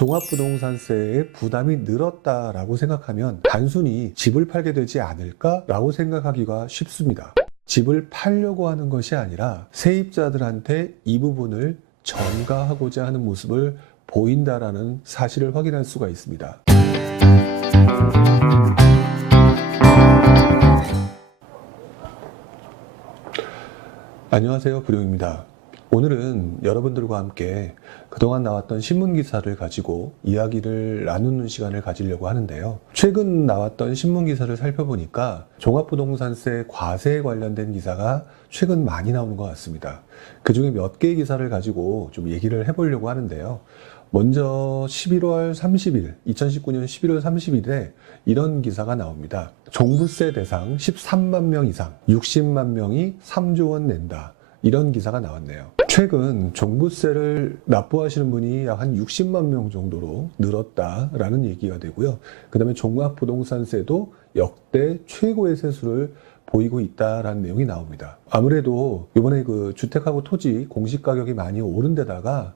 종합부동산세의 부담이 늘었다라고 생각하면 단순히 집을 팔게 되지 않을까라고 생각하기가 쉽습니다. 집을 팔려고 하는 것이 아니라 세입자들한테 이 부분을 전가하고자 하는 모습을 보인다라는 사실을 확인할 수가 있습니다. 안녕하세요, 부룡입니다. 오늘은 여러분들과 함께 그동안 나왔던 신문기사를 가지고 이야기를 나누는 시간을 가지려고 하는데요. 최근 나왔던 신문기사를 살펴보니까 종합부동산세 과세에 관련된 기사가 최근 많이 나오는 것 같습니다. 그 중에 몇 개의 기사를 가지고 좀 얘기를 해보려고 하는데요. 먼저 11월 30일, 2019년 11월 30일에 이런 기사가 나옵니다. 종부세 대상 13만 명 이상, 60만 명이 3조 원 낸다. 이런 기사가 나왔네요. 최근 종부세를 납부하시는 분이 약 한 60만 명 정도로 늘었다라는 얘기가 되고요. 그 다음에 종합부동산세도 역대 최고의 세수를 보이고 있다라는 내용이 나옵니다. 아무래도 이번에 그 주택하고 토지 공시가격이 많이 오른 데다가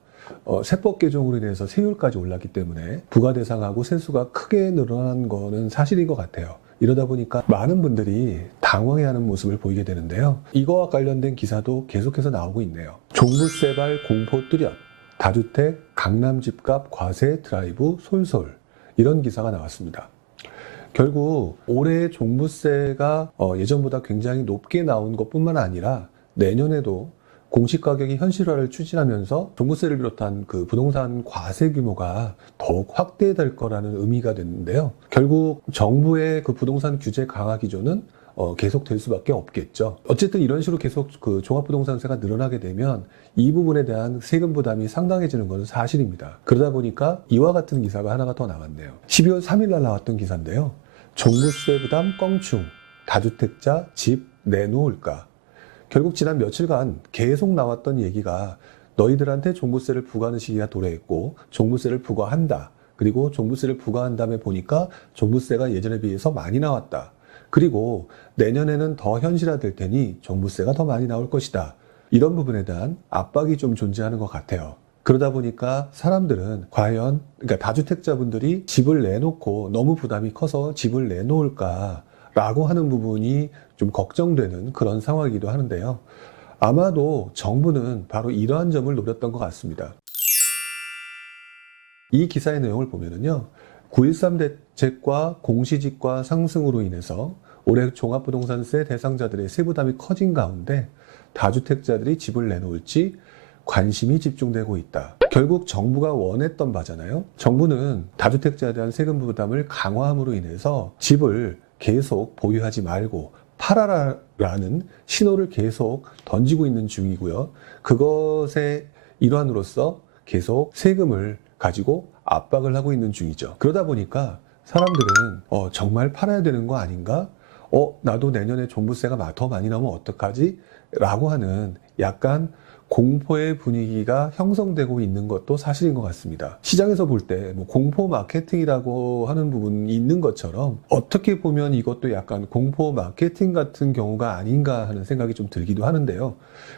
세법 개정으로 인해서 세율까지 올랐기 때문에 부과 대상하고 세수가 크게 늘어난 거는 사실인 것 같아요. 이러다 보니까 많은 분들이 당황해하는 모습을 보이게 되는데요. 이거와 관련된 기사도 계속해서 나오고 있네요. 종부세발 공포 뚜렷, 다주택 강남 집값 과세 드라이브 솔솔, 이런 기사가 나왔습니다. 결국 올해 종부세가 예전보다 굉장히 높게 나온 것뿐만 아니라 내년에도 공시가격이 현실화를 추진하면서 종부세를 비롯한 그 부동산 과세 규모가 더욱 확대될 거라는 의미가 됐는데요. 결국 정부의 그 부동산 규제 강화 기조는 계속될 수밖에 없겠죠. 어쨌든 이런 식으로 계속 그 종합부동산세가 늘어나게 되면 이 부분에 대한 세금 부담이 상당해지는 것은 사실입니다. 그러다 보니까 이와 같은 기사가 하나가 더 나왔네요. 12월 3일 날 나왔던 기사인데요. 종부세 부담 껑충, 다주택자 집 내놓을까? 결국 지난 며칠간 계속 나왔던 얘기가 너희들한테 종부세를 부과하는 시기가 도래했고 종부세를 부과한다. 그리고 종부세를 부과한 다음에 보니까 종부세가 예전에 비해서 많이 나왔다. 그리고 내년에는 더 현실화될 테니 종부세가 더 많이 나올 것이다. 이런 부분에 대한 압박이 좀 존재하는 것 같아요. 그러다 보니까 사람들은 과연 그러니까 다주택자분들이 집을 내놓고 너무 부담이 커서 집을 내놓을까 라고 하는 부분이 좀 걱정되는 그런 상황이기도 하는데요. 아마도 정부는 바로 이러한 점을 노렸던 것 같습니다. 이 기사의 내용을 보면은요, 9.13 대책과 공시지가 상승으로 인해서 올해 종합부동산세 대상자들의 세부담이 커진 가운데 다주택자들이 집을 내놓을지 관심이 집중되고 있다. 결국 정부가 원했던 바잖아요. 정부는 다주택자에 대한 세금 부담을 강화함으로 인해서 집을 계속 보유하지 말고 팔아라라는 신호를 계속 던지고 있는 중이고요. 그것의 일환으로서 계속 세금을 가지고 압박을 하고 있는 중이죠. 그러다 보니까 사람들은 정말 팔아야 되는 거 아닌가? 나도 내년에 종부세가 더 많이 나오면 어떡하지? 라고 하는 약간 공포의 분위기가 형성되고 있는 것도 사실인 것 같습니다. 시장에서 볼 때 공포 마케팅이라고 하는 부분이 있는 것처럼 어떻게 보면 이것도 약간 공포 마케팅 같은 경우가 아닌가 하는 생각이 좀 들기도 하는데요.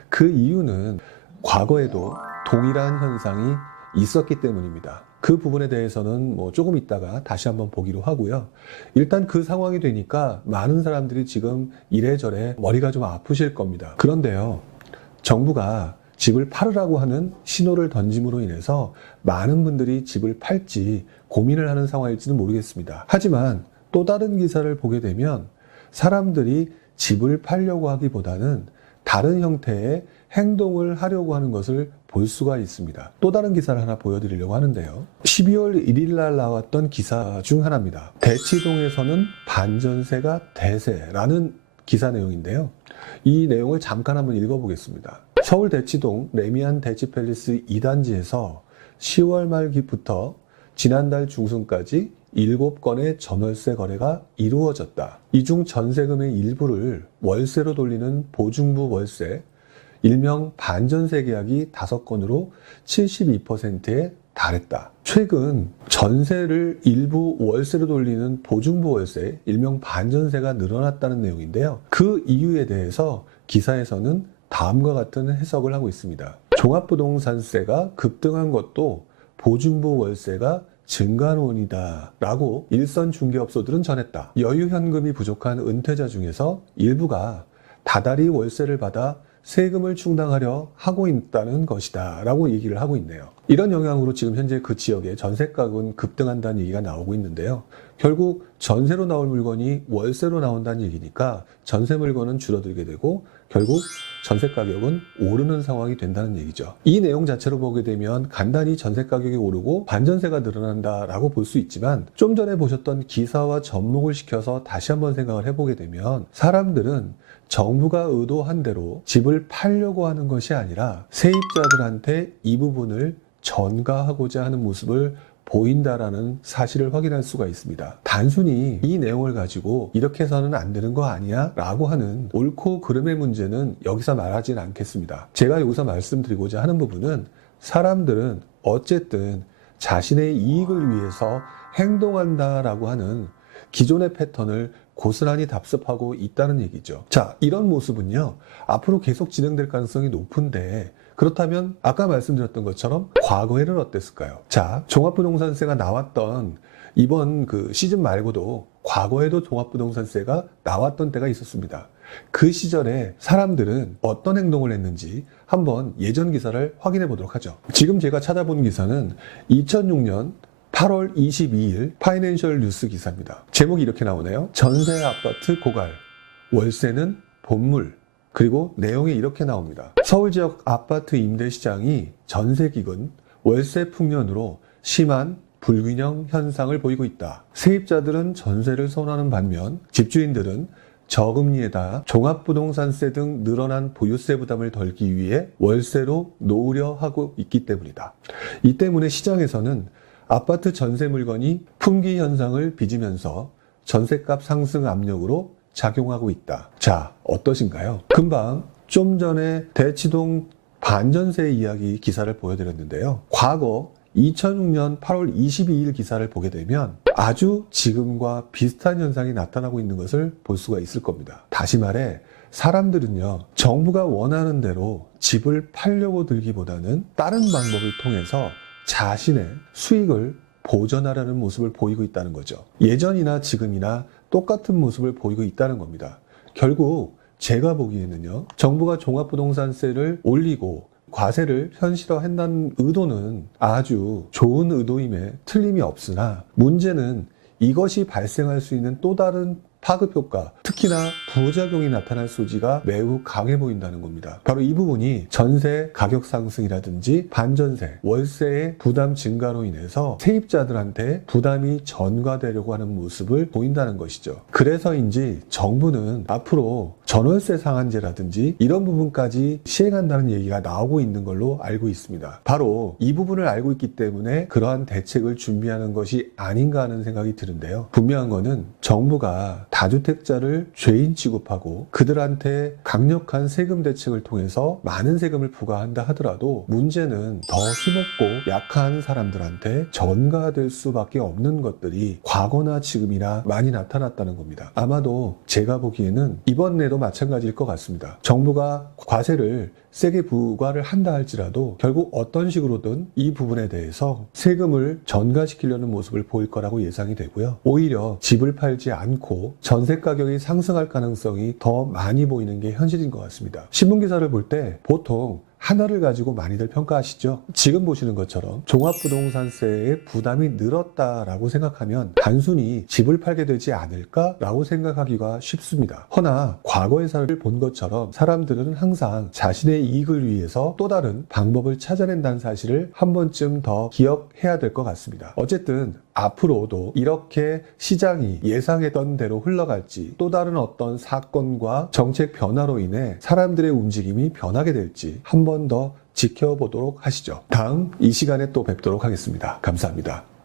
그 이유는 과거에도 동일한 현상이 있었기 때문입니다. 그 부분에 대해서는 조금 있다가 다시 한번 보기로 하고요. 일단 그 상황이 되니까 많은 사람들이 지금 이래저래 머리가 좀 아프실 겁니다. 그런데요, 정부가 집을 팔으라고 하는 신호를 던짐으로 인해서 많은 분들이 집을 팔지 고민을 하는 상황일지는 모르겠습니다. 하지만 또 다른 기사를 보게 되면 사람들이 집을 팔려고 하기보다는 다른 형태의 행동을 하려고 하는 것을 볼 수가 있습니다. 또 다른 기사를 하나 보여드리려고 하는데요. 12월 1일 날 나왔던 기사 중 하나입니다. 대치동에서는 반전세가 대세라는 기사 내용인데요. 이 내용을 잠깐 한번 읽어보겠습니다. 서울 대치동 레미안 대치팰리스 2단지에서 10월 말기부터 지난달 중순까지 7건의 전월세 거래가 이루어졌다. 이 중 전세금의 일부를 월세로 돌리는 보증부 월세, 일명 반전세 계약이 5건으로 72%에 달했다. 최근 전세를 일부 월세로 돌리는 보증부 월세, 일명 반전세가 늘어났다는 내용인데요. 그 이유에 대해서 기사에서는 다음과 같은 해석을 하고 있습니다. 종합부동산세가 급등한 것도 보증보 월세가 증가론이다 라고 일선 중개업소들은 전했다. 여유 현금이 부족한 은퇴자 중에서 일부가 다달이 월세를 받아 세금을 충당하려 하고 있다는 것이다 라고 얘기를 하고 있네요. 이런 영향으로 지금 현재 그 지역의 전세가격은 급등한다는 얘기가 나오고 있는데요. 결국 전세로 나올 물건이 월세로 나온다는 얘기니까 전세 물건은 줄어들게 되고 결국 전세 가격은 오르는 상황이 된다는 얘기죠. 이 내용 자체로 보게 되면 간단히 전세 가격이 오르고 반전세가 늘어난다라고 볼 수 있지만 좀 전에 보셨던 기사와 접목을 시켜서 다시 한번 생각을 해보게 되면 사람들은 정부가 의도한 대로 집을 팔려고 하는 것이 아니라 세입자들한테 이 부분을 전가하고자 하는 모습을 보인다라는 사실을 확인할 수가 있습니다. 단순히 이 내용을 가지고 이렇게 해서는 안 되는 거 아니야? 라고 하는 옳고 그름의 문제는 여기서 말하진 않겠습니다. 제가 여기서 말씀드리고자 하는 부분은 사람들은 어쨌든 자신의 이익을 위해서 행동한다라고 하는 기존의 패턴을 고스란히 답습하고 있다는 얘기죠. 자, 이런 모습은요, 앞으로 계속 진행될 가능성이 높은데 그렇다면 아까 말씀드렸던 것처럼 과거에는 어땠을까요? 자, 종합부동산세가 나왔던 이번 그 시즌 말고도 과거에도 종합부동산세가 나왔던 때가 있었습니다. 그 시절에 사람들은 어떤 행동을 했는지 한번 예전 기사를 확인해 보도록 하죠. 지금 제가 찾아본 기사는 2006년 8월 22일 파이낸셜 뉴스 기사입니다. 제목이 이렇게 나오네요. 전세 아파트 고갈, 월세는 본물. 그리고 내용이 이렇게 나옵니다. 서울 지역 아파트 임대 시장이 전세 기근, 월세 풍년으로 심한 불균형 현상을 보이고 있다. 세입자들은 전세를 선호하는 반면 집주인들은 저금리에다 종합부동산세 등 늘어난 보유세 부담을 덜기 위해 월세로 놓으려 하고 있기 때문이다. 이 때문에 시장에서는 아파트 전세 물건이 품귀 현상을 빚으면서 전세값 상승 압력으로 작용하고 있다. 자, 어떠신가요? 금방 좀 전에 대치동 반전세 이야기 기사를 보여드렸는데요. 과거 2006년 8월 22일 기사를 보게 되면 아주 지금과 비슷한 현상이 나타나고 있는 것을 볼 수가 있을 겁니다. 다시 말해 사람들은요, 정부가 원하는 대로 집을 팔려고 들기보다는 다른 방법을 통해서 자신의 수익을 보전하려는 모습을 보이고 있다는 거죠. 예전이나 지금이나 똑같은 모습을 보이고 있다는 겁니다. 결국 제가 보기에는요, 정부가 종합부동산세를 올리고 과세를 현실화한다는 의도는 아주 좋은 의도임에 틀림이 없으나 문제는 이것이 발생할 수 있는 또 다른 파급 효과, 특히나 부작용이 나타날 소지가 매우 강해 보인다는 겁니다. 바로 이 부분이 전세 가격 상승이라든지 반전세, 월세의 부담 증가로 인해서 세입자들한테 부담이 전가되려고 하는 모습을 보인다는 것이죠. 그래서인지 정부는 앞으로 전월세 상한제라든지 이런 부분까지 시행한다는 얘기가 나오고 있는 걸로 알고 있습니다. 바로 이 부분을 알고 있기 때문에 그러한 대책을 준비하는 것이 아닌가 하는 생각이 드는데요. 분명한 거는 정부가 다주택자를 죄인 취급하고 그들한테 강력한 세금 대책을 통해서 많은 세금을 부과한다 하더라도 문제는 더 힘없고 약한 사람들한테 전가될 수밖에 없는 것들이 과거나 지금이나 많이 나타났다는 겁니다. 아마도 제가 보기에는 이번 내도 마찬가지일 것 같습니다. 정부가 과세를 세게 부과를 한다 할지라도 결국 어떤 식으로든 이 부분에 대해서 세금을 전가시키려는 모습을 보일 거라고 예상이 되고요. 오히려 집을 팔지 않고 전세 가격이 상승할 가능성이 더 많이 보이는 게 현실인 것 같습니다. 신문기사를 볼 때 보통 하나를 가지고 많이들 평가하시죠. 지금 보시는 것처럼 종합부동산세의 부담이 늘었다라고 생각하면 단순히 집을 팔게 되지 않을까라고 생각하기가 쉽습니다. 허나 과거의 사례를 본 것처럼 사람들은 항상 자신의 이익을 위해서 또 다른 방법을 찾아낸다는 사실을 한 번쯤 더 기억해야 될 것 같습니다. 어쨌든 앞으로도 이렇게 시장이 예상했던 대로 흘러갈지 또 다른 어떤 사건과 정책 변화로 인해 사람들의 움직임이 변하게 될지 한 번 더 지켜보도록 하시죠. 다음 이 시간에 또 뵙도록 하겠습니다. 감사합니다.